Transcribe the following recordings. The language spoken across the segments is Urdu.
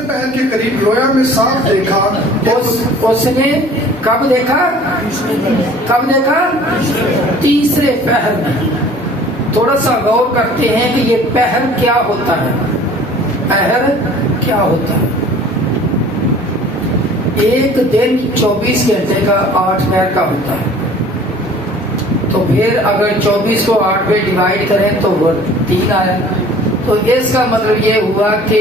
تیسرے پہر کے قریب رویا میں صاف دیکھا. اس نے کب دیکھا؟ تیسرے پہر میں. تھوڑا سا غور کرتے ہیں کہ یہ پہر کیا ہوتا ہے. پہر کیا ہوتا ہے؟ ایک دن 24 گھنٹے کا 8 پہر کا ہوتا ہے. تو پھر اگر 24 کو 8 پہ ڈیوائڈ کریں تو وہ 3 آئے. تو اس کا مطلب یہ ہوا کہ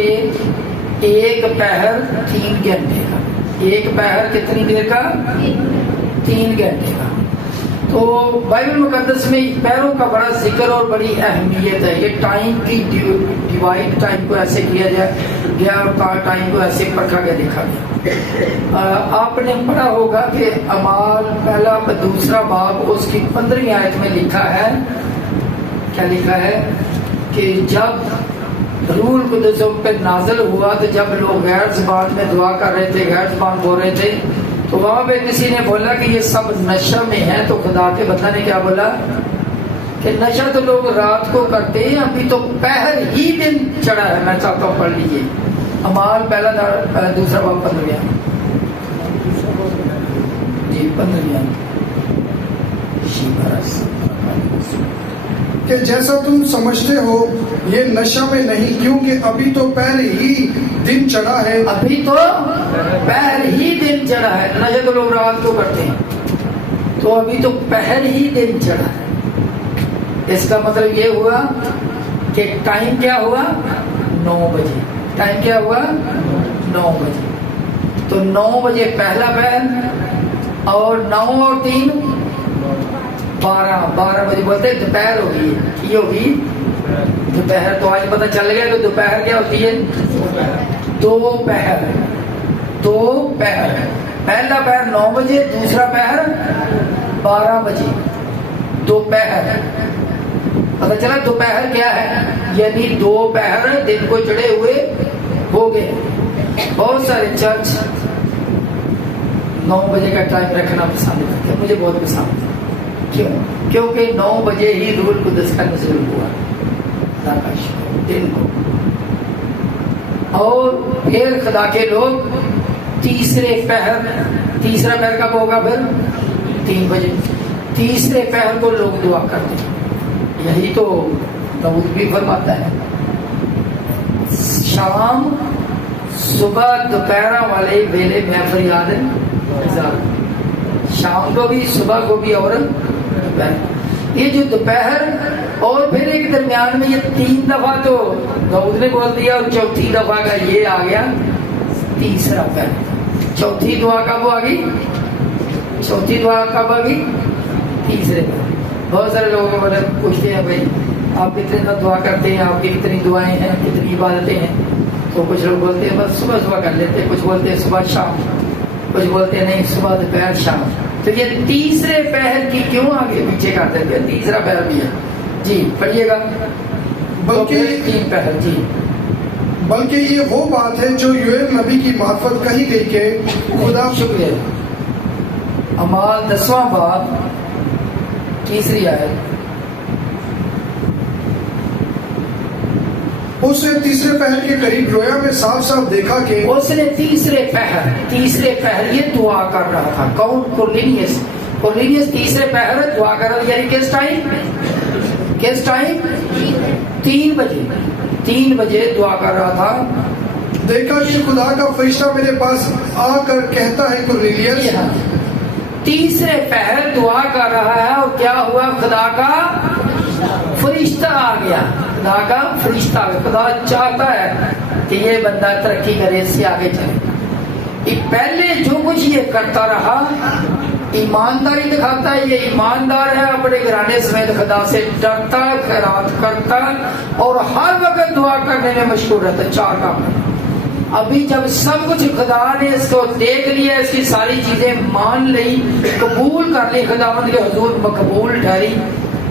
ایک پہر 3 گھنٹے کا. ایک پہر کتنی دیر کا؟ 3 گھنٹے کا. تو بائبل مقدس میں پہروں کا بڑا ذکر اور بڑی اہمیت ہے. یہ ٹائم کی ڈیوائڈ ٹائم کو ایسے کیا گیا اور ٹائم کو ایسے پرکھا کے دیکھا گیا. آپ نے پڑھا ہوگا کہ اعمال پہلا دوسرا باب اس کی 15ویں آیت میں لکھا ہے. کیا لکھا ہے؟ کہ جب روح القدس پہ نازل ہوا تو جب لوگ غیر زبان میں دعا کر رہے تھے، غیر زبان بول رہے تھے، تو وہاں پہ کسی نے بولا کہ یہ سب نشہ میں ہے. تو خدا کے بندہ نے کیا بولا کہ نشہ تو لوگ رات کو کرتے ہیں، ابھی تو پہر ہی دن چڑھا ہے. میں چاہتا ہوں پڑھ لیجیے اعمال پہلا دوسرا باب 15 جی 15 کہ جیسا تم سمجھتے ہو یہ نشہ میں نہیں، کیونکہ ابھی تو پہر ہی دن چڑھا ہے. ابھی تو پہر ہی دن چڑھا ہے. نشہ تو لوگ رات کو کرتے ہیں، تو ابھی تو پہر ہی دن چڑھا ہے. اس کا مطلب یہ ہوا کہ ٹائم کیا ہوا؟ 9 بجے. ٹائم کیا ہوا؟ 9 بجے. تو 9 بجے پہلا پہر اور 9 اور 3 12 بجے بولتے دوپہر ہوگی. یہ ہوگی دوپہر. تو آج پتہ چل گیا کہ دوپہر کیا ہوتی ہے؟ دوپہر. پہلا پہر 9 بجے، دوسرا پہر 12 بجے. دوپہر. پتہ چلا دوپہر کیا ہے؟ یعنی 2 پہر دن کو چڑھے ہوئے ہو گئے. بہت سارے چرچ 9 بجے کا ٹائم رکھنا پسند کرتے ہیں. مجھے بہت پسند ہے. کیوں؟ کیونکہ 9 بجے ہی روح القدس کا نزول ہوا دن کو. اور پھر خدا کے لوگ تیسرا پہر کب ہوگا؟ پھر 3 بجے. تیسرے پہر کو لوگ دعا کرتے ہیں. یہی تو داؤد بھی فرماتا ہے شام صبح دوپہر والے ویلے میں فریاد ہے. شام کو بھی، صبح کو بھی اور دوپہر. یہ جو دوپہر اور پھر ایک درمیان میں یہ 3 دفعہ تو داؤد نے بول دیا، اور چوتھی دفعہ کا یہ آ گیا تیسرا پہر. چوتھی دعا کب آ گئی؟ تیسرے پہر. بہت سارے لوگوں کو پوچھتے ہیں بھائی آپ کتنے دعا کرتے ہیں، آپ کی کتنی دعائیں ہیں، کتنی عبادتیں ہیں؟ تو کچھ لوگ بولتے ہیں بس صبح کر لیتے ہیں، کچھ بولتے ہیں صبح شام، کچھ بولتے ہیں نہیں صبح دوپہر شام. تو یہ تیسرے پہر کی کیوں آگے پیچھے کر دیتے ہیں؟ تیسرا پہر بھی ہے. جی پڑھیے گا. بلکہ 3 پہر. جی بلکہ یہ وہ بات ہے جو یوئیل نبی کی معرفت کہی گئی کہ خدا. شکریہ. اعمال 10واں باب 3 آیت. اس نے تیسرے پہر کے قریب رویا میں صاف صاف دیکھا کہ اس نے تیسرے پہر یہ دعا کر رہا تھا. کون؟ کورنیلیس تیسرے پہر دعا کر رہا تھا. یعنی کس ٹائم 3 بجے دعا کر رہا تھا. دیکھا کہ خدا کا فرشتہ میرے پاس آ کر کہتا ہے کورنیلیس. تیسرے پہر دعا کر رہا ہے اور کیا ہوا؟ خدا کا فرشتہ آ گیا. خدا چاہتا ہے کہ یہ بندہ ترقی کرے، اس سے آگے چلے. پہلے جو کچھ یہ کرتا رہا ایمانداری دکھاتا ہے. یہ ایماندار ہے، اپنے گھرانے سمیت خدا سے ڈرتا، خیرات کرتا اور ہر وقت دعا کرنے میں مشغول رہتا. 4 کام. ابھی جب سب کچھ خدا نے اس کو دیکھ لیا، اس کی ساری چیزیں مان لی، قبول کر لی، خداوند کے حضور مقبول ٹھہری،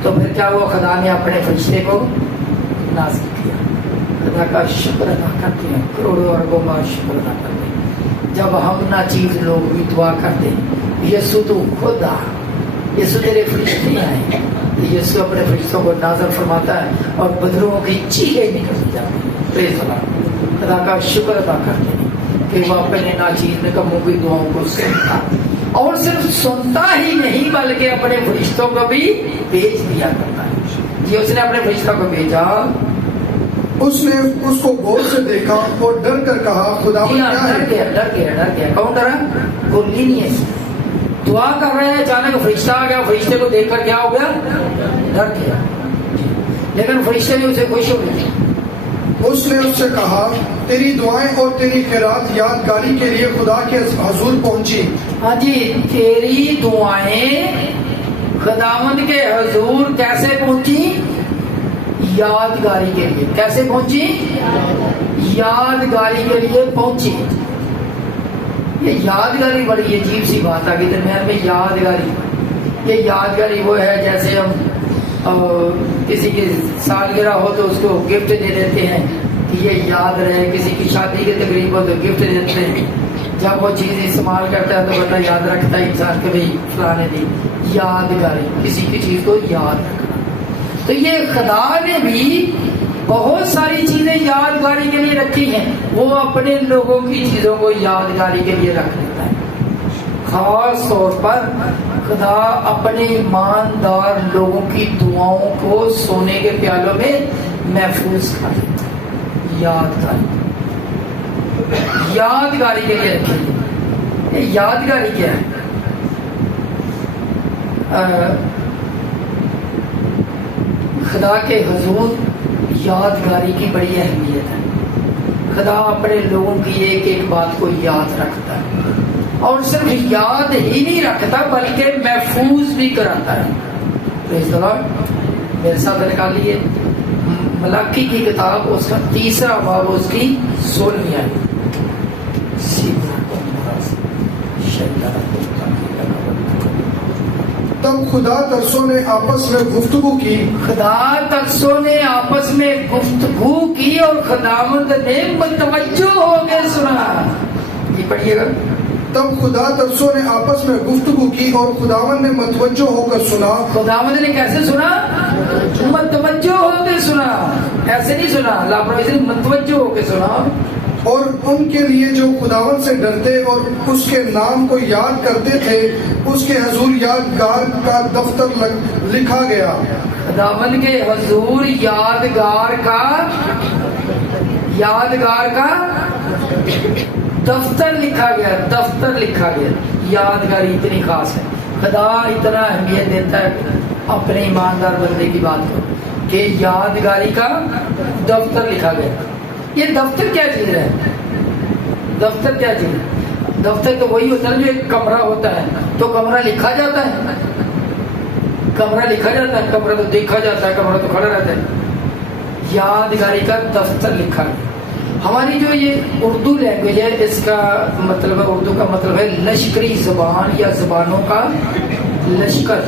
تو پھر کیا ہوا؟ خدا نے اپنے فرشتے کو نازل کیا. خدا کا شکر ادا کرتے ہیں، کروڑوں اربوں بار شکر ادا کرتے ہیں. جب ہم نہ چیز لوگ بھی دعا کرتے ہیں، یسوع تو خود آ، یسوع تیرے فرشتے آئے، یسوع اپنے فرشتوں کو نازل فرماتا ہے اور بدروں کی چیخیں نکل جاتی ہیں. پریز اللہ. خدا کا شکر ادا کرتے ہیں کہ وہ اپنے ناچیز نکموں کی دعاؤں کو سنتا، اور صرف سنتا ہی نہیں بلکہ اپنے فرشتوں کو بھی بھیج دیا کرتا ہے. جی اس نے اپنے فرشتوں کو بھیجا. اس نے اس کو غور سے دیکھا اور ڈر کر کہا خداوند کیا ہے؟ ڈر گیا. کون ڈرا؟ کورنیلیس دعا کر رہے ہیں، اچانک فرشتہ آ گیا، فرشتے کو دیکھ کر کیا ہو گیا؟ ڈر گیا. لیکن فرشتے نے اسے خوش ہو گئی. اس نے اس سے کہا تیری دعائیں اور تیری خیرات یادگاری کے لیے خدا کے حضور پہنچی. ہاں جی، تیری دعائیں خداوند کے حضور کیسے پہنچی؟ یادگاری کے لیے. کیسے پہنچی؟ یادگاری کے لیے پہنچی. یہ یادگاری بڑی عجیب سی بات آ گئی درمیان میں. یادگاری، یہ یادگاری وہ ہے جیسے ہم کسی کی سالگرہ ہو تو اس کو گفٹ دے دیتے ہیں کہ یہ یاد رہے، کسی کی شادی کی تقریب ہو تو گفٹ دیتے ہیں. جب وہ چیز استعمال کرتا ہے تو بتا یاد رکھتا ہے انسان کہ بھائی فلاں نے دی. یادگاری، کسی کی چیز کو یاد رکھنا. تو یہ خدا نے بھی بہت ساری چیزیں یادگاری کے لیے رکھی ہیں. وہ اپنے لوگوں کی چیزوں کو یادگاری کے لیے رکھ لیتا ہے. خاص طور پر خدا اپنے ایماندار لوگوں کی دعاؤں کو سونے کے پیالوں میں محفوظ کر لیتا ہے. یادگاری کے لیے رکھی. یادگاری کیا ہے؟ خدا کے حضور یادگاری کی بڑی اہمیت ہے. خدا اپنے لوگوں کی ایک ایک بات کو یاد رکھتا ہے، اور صرف یاد ہی نہیں رکھتا بلکہ محفوظ بھی کراتا ہے. پریز دی لارڈ. میرے ساتھ نکالیے ملاکی کی کتاب، اس کا 3 باب، اس کی 16ویں آیت. تب خدا ترسوں نے آپس میں گفتگو کی. خدا ترسوں نے آپس میں گفتگو کی اور خداوند نے متوجہ ہو کے سنا. یہ پڑھیے گا. تب خدا ترسوں نے آپس میں گفتگو کی اور خداوند نے متوجہ ہو کر سنا. خداوند نے کیسے سنا؟ متوجہ ہو کے سنا. ایسے نہیں سنا لاپرواہی، متوجہ ہو کے سنا. اور ان کے لیے جو خداوند سے ڈرتے اور اس کے نام کو یاد کرتے تھے اس کے حضور یادگار کا دفتر لکھا گیا. خداوند کے حضور یادگار کا دفتر لکھا گیا. دفتر لکھا گیا. یادگاری اتنی خاص ہے. خدا اتنا اہمیت دیتا ہے اپنے ایماندار بندے کی بات کو کہ یادگاری کا دفتر لکھا گیا. یہ دفتر کیا چیز ہے؟ دفتر کیا چیز ہے؟ دفتر تو وہی ہوتا ہے جو ایک کمرہ ہوتا ہے تو کمرہ لکھا جاتا ہے. کمرہ لکھا جاتا ہے، کمرہ تو دیکھا جاتا ہے، کمرہ تو کھڑا رہتا ہے. یادگاری کا دفتر لکھا گیا. ہماری جو یہ اردو لینگویج ہے، اس کا مطلب ہے، اردو کا مطلب ہے لشکری زبان یا زبانوں کا لشکر.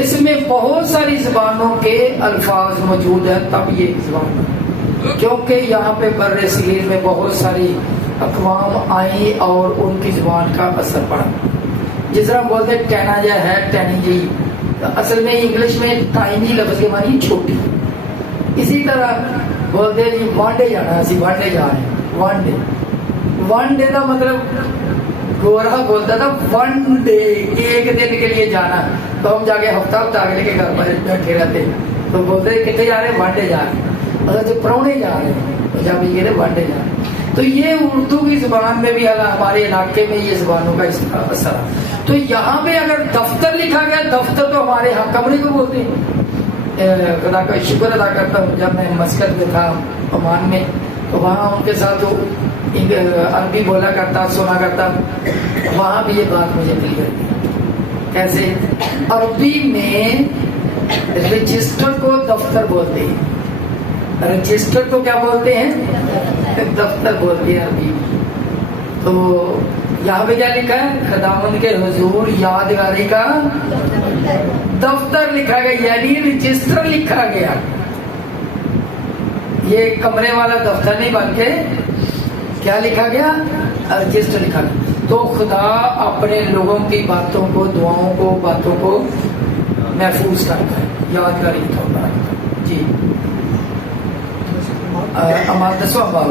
اس میں بہت ساری زبانوں کے الفاظ موجود ہیں. تب یہ زبان، کیونکہ یہاں پہ بر صغیر میں بہت ساری اقوام آئی اور ان کی زبان کا اثر پڑا. جس طرح بولتے ٹینا جا ہے ٹینی جی، اصل میں انگلش میں ٹائنی لفظ کے معنی چھوٹی. اسی طرح بولتے جی وانڈے جانا، اسی وانڈے جا رہے ہیں. وانڈے، وانڈے کا مطلب گورا بولتا تھا ون ڈے، ایک دن کے لیے جانا. تو ہم جا کے ہفتہ اگلے کے گھر پر بیٹھے رہتے تو بولتے کتنے جا رہے ہیں؟ وانڈے جا رہے ہیں. مطلب جو پرونے جا رہے ہیں پنجابی کہتے ہیں وانڈے جا رہے ہیں. تو یہ اردو کی زبان میں بھی ہمارے علاقے میں یہ زبانوں کا اثر ہے. تو یہاں پہ اگر دفتر لکھا گیا، دفتر تو ہمارے یہاں کمرے کو بولتے ہیں. خدا کا شکر ادا کرتا ہوں جب میں مسکت میں تھا عمان میں تو وہاں ان کے ساتھ عربی بولا کرتا، سنا کرتا. وہاں بھی یہ بات مجھے مل گئی. کیسے؟ عربی میں رجسٹر کو دفتر بولتے ہیں. رجسٹر کو کیا بولتے ہیں؟ دفتر بولتے ہیں عربی. تو یہاں پہ کیا لکھا ہے؟ خداوند کے حضور یادگاری کا دفتر لکھا گیا، یعنی رجسٹر لکھا گیا. یہ کمرے والا دفتر نہیں بلکہ کیا لکھا گیا؟ رجسٹر لکھا گیا. تو خدا اپنے لوگوں کی باتوں کو، دعاؤں کو، باتوں کو محفوظ کرتا ہے، یادگاری لکھا ہوتا ہے. جی امال 10واں باب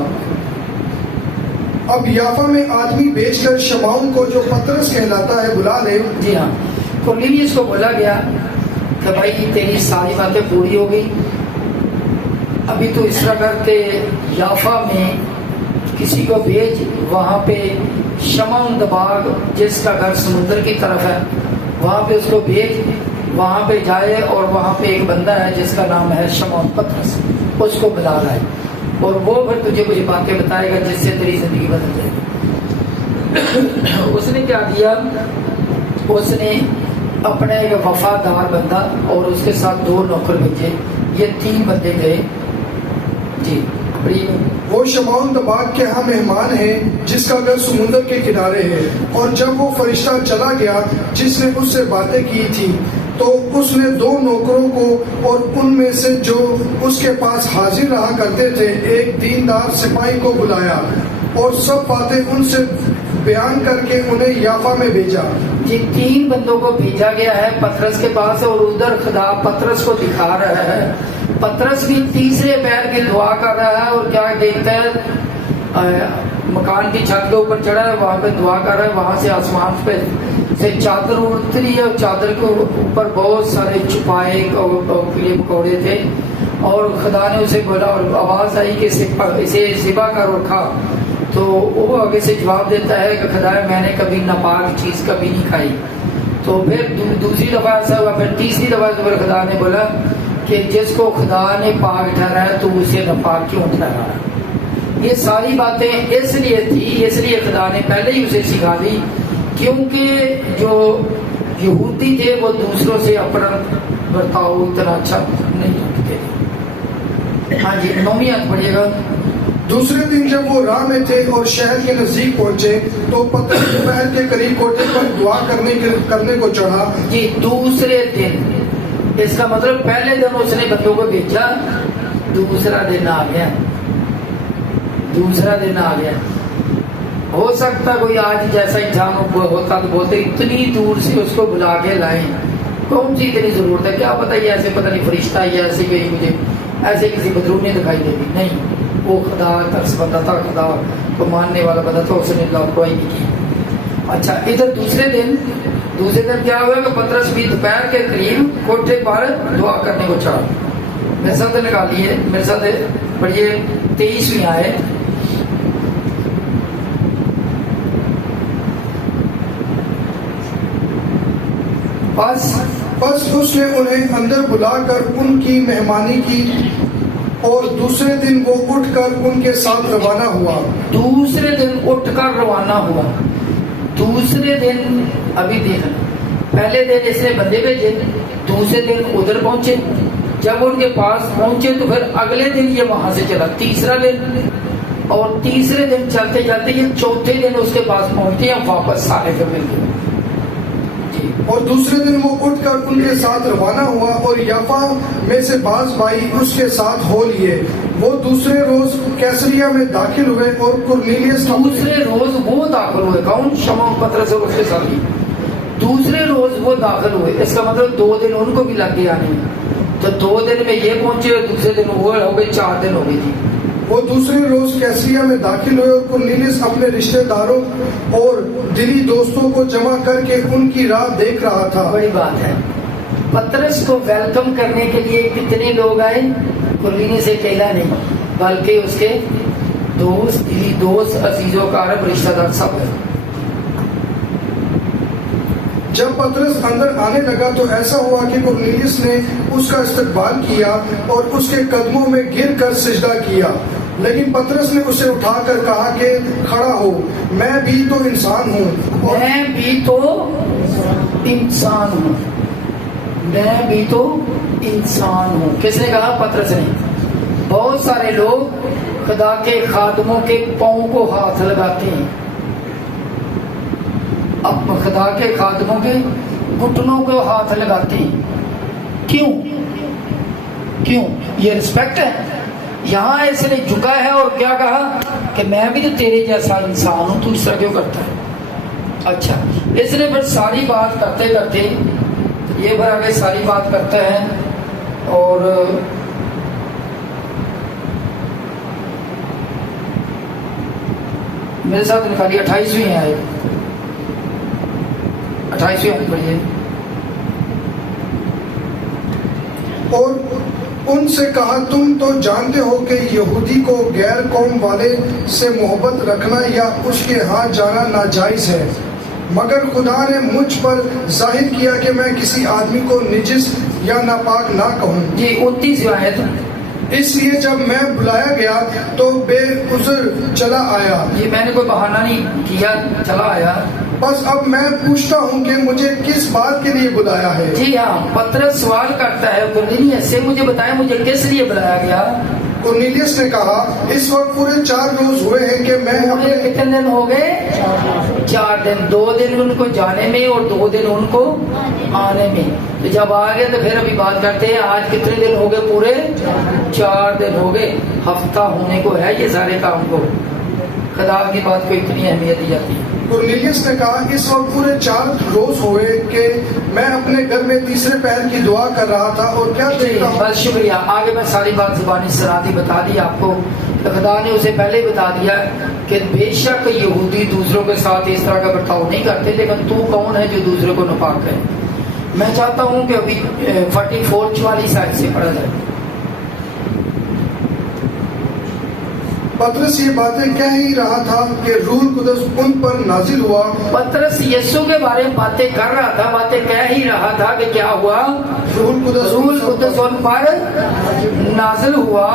اب یافا میں آدمی بیچ کر شمعون کو جو پترس کہلاتا ہے بلا لے. جی ہاں، کورنیلیس کو بولا گیا کہ بھائی تیری ساری باتیں پوری ہو گئی، ابھی تو اس طرح کر کے یافا میں کسی کو بھیج، وہاں پہ شمعون دباغ جس کا گھر سمندر کی طرف ہے وہاں پہ اس کو بھیج، وہاں پہ جائے اور وہاں پہ ایک بندہ ہے جس کا نام ہے شمعون پترس، اس کو بلا لائے اور وہ پھر تجھے کچھ باتیں بتائے گا جس سے تیری زندگی بدل جائے گی. اس نے کیا کیا، اس نے اپنے ایک وفادار بندہ اور اس کے ساتھ 2 نوکر بھیجے، یہ 3 بندے گئے. جی وہ شمعون دباغ کے ہاں مہمان ہے جس کا گھر سمندر کے کنارے ہے. اور جب وہ فرشتہ چلا گیا جس نے اس سے باتیں کی تھی تو اس نے 2 نوکروں کو اور ان میں سے جو اس کے پاس حاضر رہا کرتے تھے ایک دیندار سپاہی کو بلایا اور سب باتیں ان سے بیان کر کے انہیں یافا میں بھیجا. جی 3 بندوں کو بھیجا گیا ہے پترس کے پاس اور ادھر خدا پترس کو دکھا رہا ہے. پترس بھی تیسرے پیر کی دعا کر رہا ہے اور کیا دیکھتا ہے، مکان کی چھت کے اوپر چڑھا ہے، وہاں پہ دعا کر رہا ہے، وہاں سے آسمان پہ سے چادر اتری ہے اور چادر کے اوپر بہت سارے چھپائے کیڑے مکوڑے تھے اور خدا نے اسے بولا اور آواز آئی کہ اسے ذبح کر اور کھا. تو وہ آگے سے جواب دیتا ہے کہ خدا میں نے کبھی ناپاک چیز کبھی نہیں کھائی. تو پھر دوسری دفعہ ایسا ہوا، پھر تیسری دفعہ خدا نے بولا کہ جس کو خدا نے پاک ٹھہرایا تو اسے ناپاک کیوں ٹھہرایا. یہ ساری باتیں اس لیے تھی، اس لیے خدا نے پہلے ہی اسے سکھا دی کیونکہ جو یہودی تھے وہ دوسروں سے اپنا برتاؤ اتنا اچھا نہیں رکھتے. ہاں جی 9ویں آیت پڑھیے گا. دوسرے دن جب وہ راہ میں تھے اور شہر کے نزدیک پہنچے تو پترس دوپہر کے قریب کوٹھے پر دعا کرنے کو چڑھا. جی دوسرے دن، اس کا مطلب پہلے دن اس نے بندوں کو بھیجا، دوسرا دن آ گیا، دوسرا دن آ گیا. ہو سکتا کوئی آج جیسا انسان ہوتا تو بولتے اتنی دور سے اس کو بلا کے لائیں، کون سی اتنی ضرورت ہے، کیا پتہ یہ ایسے پتہ نہیں فرشتہ یا ایسے کوئی مجھے ایسے کسی بدرو نہیں دکھائی دے گی. نہیں، وہ خدا ترس بندہ تھا، خدا کو ماننے والا بندہ تھا، اس نے لاپرواہی نہیں کی. اچھا ادھر دوسرے دن کیا ہوا کہ پترس بھی دوپہر کے قریب کوٹھے پر دعا کرنے کو چڑھا. میرے ساتھ نکالیے، میرے ساتھ پڑھیے 23ویں آیت. بس اس نے انہیں اندر بلا کر ان کی مہمانی کی اور دوسرے دن وہ اٹھ کر ان کے ساتھ روانہ ہوا. دوسرے دن اٹھ کر روانہ ہوا. دوسرے دن ابھی دیکھنا، پہلے دن اس نے بندے بھیجے، دوسرے دن ادھر پہنچے، جب ان کے پاس پہنچے تو پھر اگلے دن یہ وہاں سے چلا، تیسرا دن، اور تیسرے دن چلتے چلتے یہ چوتھے دن اس کے پاس پہنچتے ہیں واپس سارے پھر ملتے. اور دوسرے دن وہ اٹھ کر ان کے ساتھ روانہ ہوا اور یافا میں سے بعض بھائی اس کے ساتھ ہو لیے. وہ دوسرے روز کیسریا میں داخل ہوئے اور کرنیلیس دوسرے روز وہ داخل ہوئے. کون؟ شمعون پترس اور اس کے ساتھی. دوسرے روز وہ داخل ہوئے، اس کا مطلب 2 دن ان کو بھی لگ گیا نہیں. تو 2 دن میں یہ پہنچے اور دوسرے دن وہ ہو گئے، 4 دن ہو گئے. جی وہ دوسرے روز کیسریا میں داخل ہوئے اور کرنیلیس اپنے رشتہ داروں اور دلی دوستوں کو جمع کر کے ان کی راہ دیکھ رہا تھا. بڑی بات ہے، پترس کو ویلکم کرنے کے لیے کتنے لوگ آئے؟ کرنیلیس اکیلا نہیں بلکہ اس کے دوست، دلی دوست، عزیزوں کارب، رشتہ دار سب ہے. جب پترس اندر آنے لگا تو ایسا ہوا کہ کرنیلیس نے اس کا استقبال کیا اور اس کے قدموں میں گر کر سجدہ کیا. لیکن پترس نے اسے اٹھا کر کہا کہ کھڑا ہو، میں بھی تو انسان ہوں. میں بھی تو انسان ہوں، میں بھی تو انسان ہوں. کس نے کہا؟ پترس نے. بہت سارے لوگ خدا کے خادموں کے پاؤں کو ہاتھ لگاتے ہیں، اب خدا کے خادموں کے گھٹنوں کو ہاتھ لگاتے ہیں. کیوں؟ یہ رسپیکٹ ہے. یہاں اس نے جھکا ہے اور کیا کہا کہ میں بھی تو تیرے جیسا انسان ہوں، تو اس طرح کیوں کرتا ہے؟ اچھا، اس نے پھر ساری بات کرتے کرتے یہ بھر آگے ساری بات کرتا ہے اور میرے ساتھ نکالیے 28ویں آئے 28ویں آئے پڑھیے. اور ان سے کہا تم تو جانتے ہو کہ یہودی کو غیر قوم والے سے محبت رکھنا یا اس کے ہاں جانا ناجائز ہے، مگر خدا نے مجھ پر ظاہر کیا کہ میں کسی آدمی کو نجس یا ناپاک نہ کہوں. جی 29 آیت. اس لیے جب میں بلایا گیا تو بے عذر چلا آیا. جی میں نے کوئی بہانہ نہیں کیا، چلا آیا. بس اب میں پوچھتا ہوں کہ مجھے کس بات کے لیے بلایا ہے؟ جی ہاں، پطرس سوال کرتا ہے قرنیلیس سے، مجھے بتائیں مجھے کس لیے بلایا گیا؟ قرنیلیس نے کہا اس وقت پورے 4 روز ہوئے ہیں کہ میں مجھے کتنے دن ہو گئے؟ 4 دن. 2 دن ان کو جانے میں اور 2 دن ان کو آنے میں. تو جب آ گئے تو پھر ابھی بات کرتے ہیں آج کتنے دن ہو گئے؟ پورے 4 دن ہو گئے. ہفتہ ہونے کو ہے یہ سارے کام کو. خدا کی بات کو اتنی اہمیت دی جاتی ہے. قرنیلیس نے کہا اس وقت پورے 4 روز ہوئے کہ میں اپنے گھر میں تیسرے پہر کی دعا کر رہا تھا اور کیا دیکھتا ہوں. بس شکریہ. آگے میں ساری بات زبانی سراتی بتا دی آپ کو. خدا نے اسے پہلے بتا دیا کہ بے شک یہودی دوسروں کے ساتھ اس طرح کا برتاؤ نہیں کرتے، لیکن تو کون ہے جو دوسرے کو ناپاک کرے؟ میں چاہتا ہوں کہ ابھی 44 آیت سے پڑھا جائے. پطرس یہ باتیں کہہ ہی رہا تھا کہ روح القدس ان پر نازل ہوا. پطرس یسوع کے بارے میں باتیں کر رہا تھا، باتیں کہہ ہی رہا تھا کہ کیا ہوا؟ روح القدس ان پر نازل ہوا.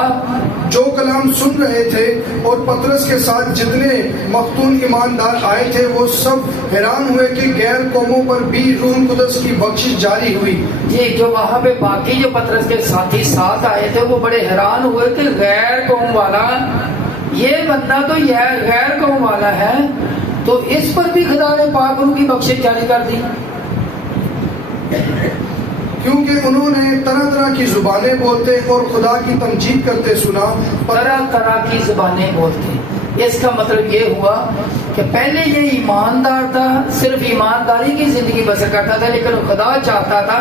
جو کلام سن رہے تھے اور پطرس کے ساتھ جتنے مختون ایماندار آئے تھے وہ سب حیران ہوئے کہ غیر قوموں پر بھی روح القدس کی بخشش جاری ہوئی. یہ جو وہاں پہ باقی جو پطرس کے ساتھی ساتھ آئے تھے وہ بڑے حیران ہوئے کہ غیر قوم والا، یہ بندہ تو یہ غیر قوم والا ہے، تو اس پر بھی خدا نے پاک روح کی بخشش جاری کر دی. کیونکہ انہوں نے طرح طرح کی زبانیں بولتے اور خدا کی تمجید کرتے سنا. طرح طرح کی زبانیں بولتے. اس کا مطلب یہ ہوا کہ پہلے یہ ایماندار تھا، صرف ایمانداری کی زندگی بسر کرتا تھا، لیکن خدا چاہتا تھا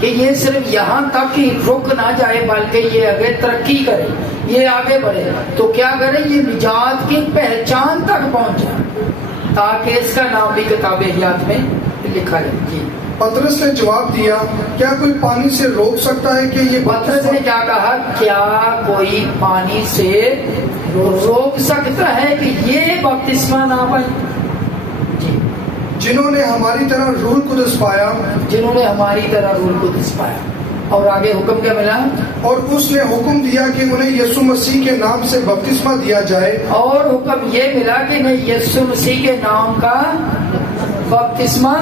کہ یہ صرف یہاں تک ہی رک نہ جائے بلکہ یہ آگے ترقی کرے، یہ آگے بڑھے. تو کیا کرے؟ یہ نجات کی پہچان تک پہنچ جائے تاکہ اس کا نام بھی کتاب حیات میں لکھا جائے. جی پطرس نے جواب دیا کیا کوئی پانی سے روک سکتا ہے کہ یہ پطرس نے کیا کہا؟ کیا کوئی پانی سے روک سکتا ہے کہ یہ بپتسمہ نہ پائے؟ جی جنہوں نے ہماری طرح روح القدس پایا، جنہوں نے ہماری طرح روح القدس پایا. اور آگے حکم کیا ملا؟ اور اس نے حکم دیا کہ انہیں یسوع مسیح کے نام سے بپتسمہ دیا جائے. اور حکم یہ ملا کہ انہیں یسوع مسیح کے نام کا بپتسمہ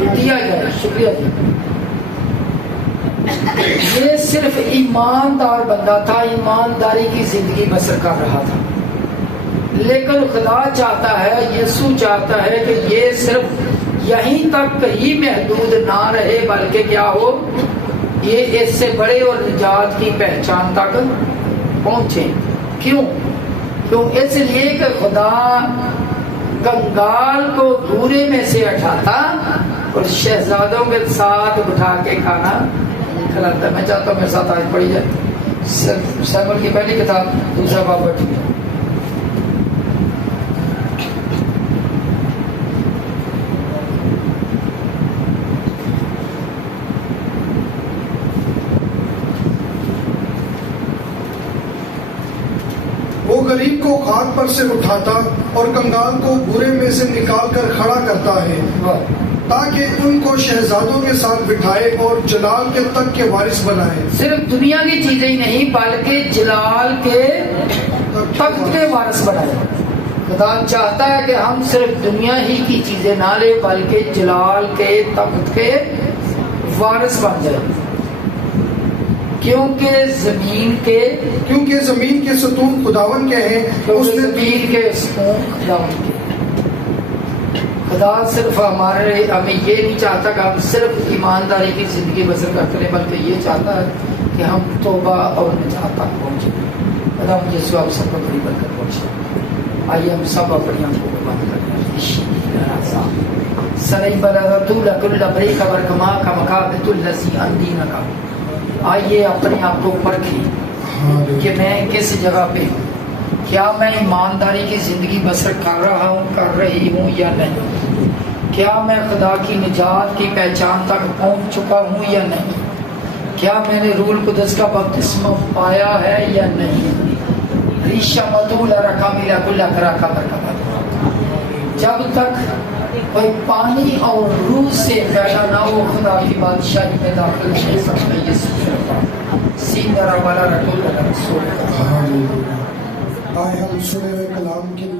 دیا جائے. شکریہ جی. یہ صرف ایماندار بندہ تھا، ایمانداری کی زندگی بسر کر رہا تھا، لیکن خدا چاہتا ہے، یسوع چاہتا ہے کہ یہ صرف یہیں تک ہی محدود نہ رہے بلکہ کیا ہو، یہ اس سے بڑے اور نجات کی پہچان تک پہنچے. کیوں؟ اس لیے کہ خدا کنگال کو دورے میں سے اٹھاتا اور شہزادوں کے ساتھ بٹھا کے کھانا کھلاتا. میں چاہتا ہوں میرے ساتھ آج پڑھی جائے سیمول کی پہلی کتاب 2 باب 8. وہ غریب کو خاک پر سے اٹھاتا اور کنگال کو بورے میں سے نکال کر کھڑا کرتا ہے تاکہ ان کو شہزادوں کے ساتھ بٹھائے اور جلال کے تک کے وارث بنائے. صرف دنیا کی چیزیں ہی نہیں بلکہ جلال کے تخت کے وارث بنائے. خدا چاہتا ہے کہ ہم صرف دنیا ہی کی چیزیں نہ لیں بلکہ جلال کے تخت کے وارث بن جائے. کیونکہ زمین کے ستون خداون کے ہیں. اس نے زمین کے ستون خداون کے. خدا صرف ہمیں یہ نہیں چاہتا کہ ہم صرف ایمانداری کی زندگی بسر کرتے رہیں بلکہ یہ چاہتا ہے کہ ہم توبہ اور نجات تک پہنچیں. خدا مجھے سب کو بڑی برکت پہنچے. آئیے ہم سب اپنی آنکھوں کو بند کریں. سرئی برطول کل بری خبر کما کا مقابلۃ الذی اندین کا. آئیے اپنے آپ کو پرکھیں کہ میں کس جگہ پہ ہوں، کیا میں ایمانداری کی زندگی بسر کر رہا ہوں، کر رہی ہوں یا نہیں؟ کیا میں خدا کی نجات کی پہچان تک پہنچ چکا ہوں یا نہیں؟ کیا میں نے روح القدس کا بپتسمہ پایا ہے یا نہیں؟ ریشہ مطول رکھا ملا کل کرا خبر جب تک کوئی پانی اور روح سے پیدا نہ ہو خدا کی بادشاہی میں داخل نہیں سکتا. یہ سیدھا والا رسول. آئے ہم سنے ہوئے کلام کے لیے